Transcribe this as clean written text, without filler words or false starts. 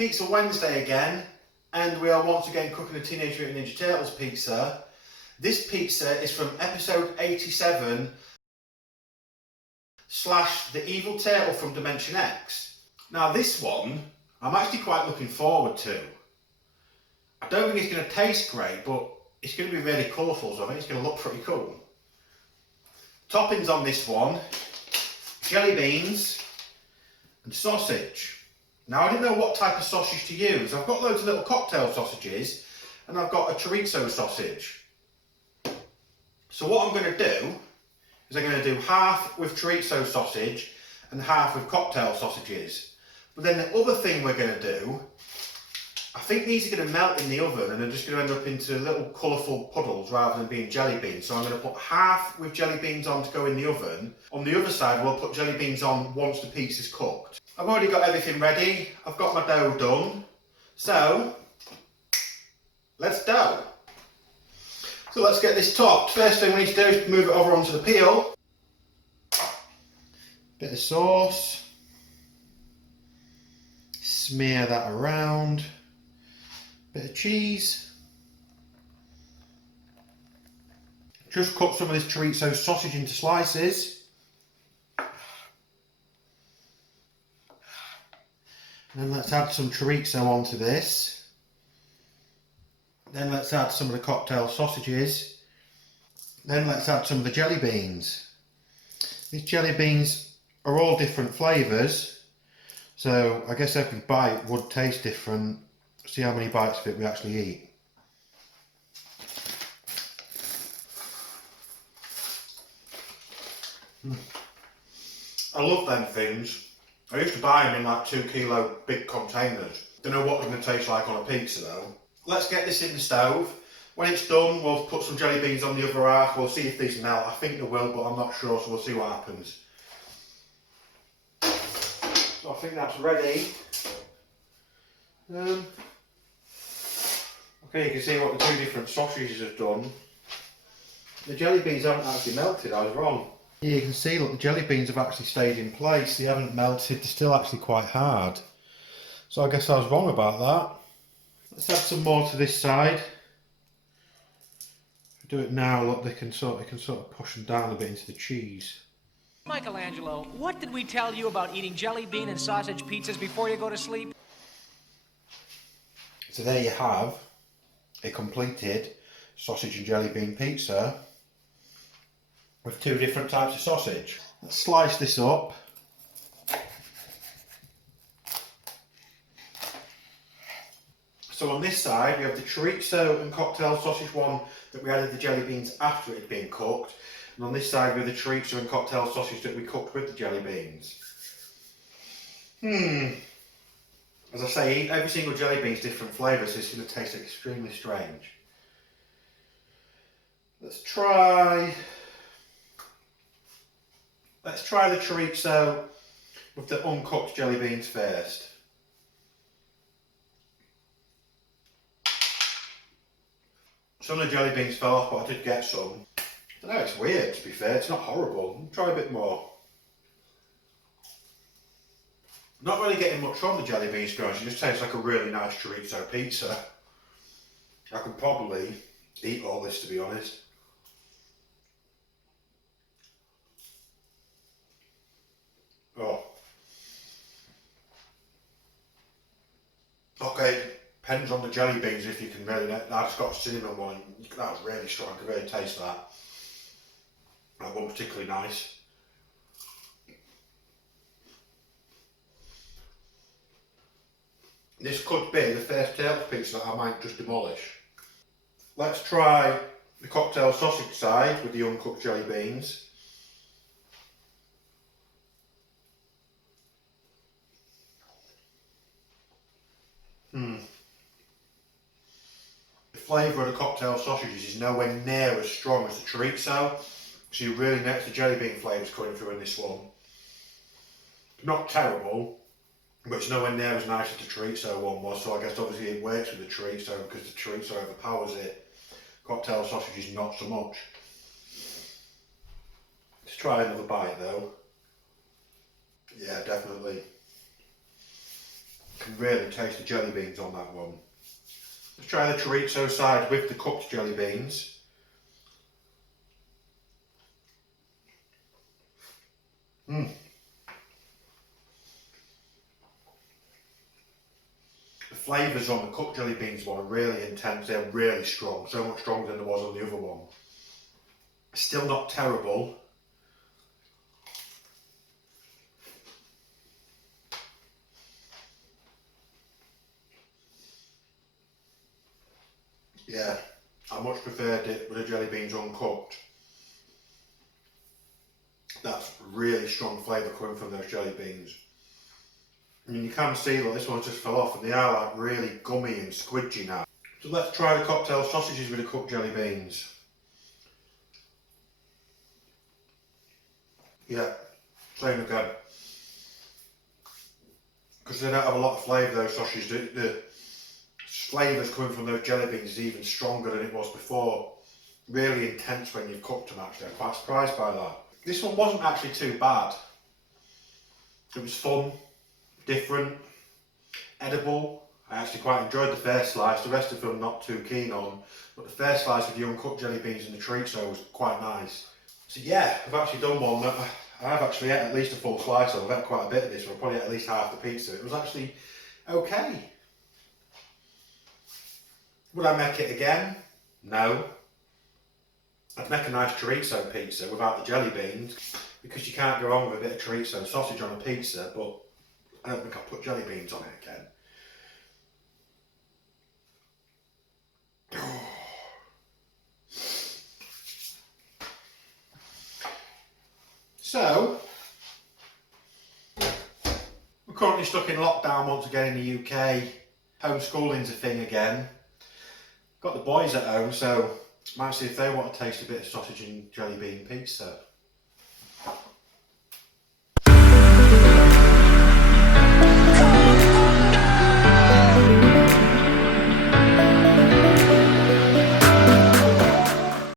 Pizza Wednesday again, and we are once again cooking a Teenage Mutant Ninja Turtles pizza. This pizza is from episode 87 / The Evil Turtle from Dimension X. Now this one, I'm actually quite looking forward to. I don't think it's going to taste great, but it's going to be really colourful, so I think it's going to look pretty cool. Toppings on this one, jelly beans and sausage. Now I didn't know what type of sausage to use. I've got loads of little cocktail sausages and I've got a chorizo sausage. So what I'm going to do is I'm going to do half with chorizo sausage and half with cocktail sausages. But then the other thing we're going to do, I think these are going to melt in the oven and they're just going to end up into little colourful puddles rather than being jelly beans. So I'm going to put half with jelly beans on to go in the oven. On the other side we'll put jelly beans on once the pizza's cooked. I've already got everything ready. I've got my dough done. So, let's dough. So let's get this topped. First thing we need to do is move it over onto the peel. Bit of sauce. Smear that around. Bit of cheese. Just cut some of this chorizo sausage into slices. And then let's add some chorizo onto this. Then let's add some of the cocktail sausages. Then let's add some of the jelly beans. These jelly beans are all different flavours, so I guess every bite would taste different. See how many bites of it we actually eat. I love them things. I used to buy them in like 2 kilo big containers. Don't know what they're going to taste like on a pizza though. Let's get this in the stove. When it's done, we'll put some jelly beans on the other half. We'll see if these melt. I think they will, but I'm not sure, so we'll see what happens. So I think that's ready. Okay, you can see what the 2 different sausages have done. The jelly beans haven't actually melted, I was wrong. Yeah, you can see, look, the jelly beans have actually stayed in place. They haven't melted, they're still actually quite hard. So I guess I was wrong about that. Let's add some more to this side. If I do it now, look, they can sort of push them down a bit into the cheese. Michelangelo, what did we tell you about eating jelly bean and sausage pizzas before you go to sleep? So there you have a completed sausage and jelly bean pizza with 2 different types of sausage. Let's slice this up. So on this side we have the chorizo and cocktail sausage one that we added the jelly beans after it had been cooked. And on this side we have the chorizo and cocktail sausage that we cooked with the jelly beans. As I say, every single jelly bean is different flavours, so it's going to taste extremely strange. Let's try the chorizo with the uncooked jelly beans first. Some of the jelly beans fell off, but I did get some. I don't know, it's weird to be fair, it's not horrible. Try a bit more. Not really getting much from the jelly beans, guys. It just tastes like a really nice chorizo pizza. I could probably eat all this, to be honest. Oh. Okay, depends on the jelly beans if you can really. I just got a cinnamon one. That was really strong. I could really taste that. That wasn't particularly nice. This could be the first turtle pizza that I might just demolish. Let's try the cocktail sausage side with the uncooked jelly beans. The flavour of the cocktail sausages is nowhere near as strong as the chorizo, so you really notice the jelly bean flavours coming through in this one. Not terrible, but it's nowhere near as nice as the chorizo one was, so I guess obviously it works with the chorizo because the chorizo overpowers it. Cocktail sausages not so much. Let's try another bite though. Yeah, definitely. can really taste the jelly beans on that one. Let's try the chorizo side with the cooked jelly beans. The flavours on the cooked jelly beans one are really intense, they're really strong, so much stronger than there was on the other one. Still not terrible. Yeah, I much preferred it with the jelly beans uncooked. That's really strong flavour coming from those jelly beans. And you can see that this one just fell off and they are like really gummy and squidgy now. So let's try the cocktail sausages with the cooked jelly beans. Yeah, same again. Because they don't have a lot of flavour, those sausages, the flavours coming from those jelly beans is even stronger than it was before. Really intense when you've cooked them actually, I'm quite surprised by that. This one wasn't actually too bad. It was fun, different, edible. I actually quite enjoyed the first slice, the rest of them I'm not too keen on, but the first slice with the uncooked jelly beans and the chorizo was quite nice. So yeah, I've actually done one that I've actually ate at least a full slice of. I've had quite a bit of this one, probably at least half the pizza. It was actually okay. Would I make it again? No. I'd make a nice chorizo pizza without the jelly beans, because you can't go wrong with a bit of chorizo sausage on a pizza, but I don't think I'll put jelly beans on it again. So, we're currently stuck in lockdown once again in the UK. Homeschooling's a thing again. Got the boys at home, so might see if they want to taste a bit of sausage and jelly bean pizza.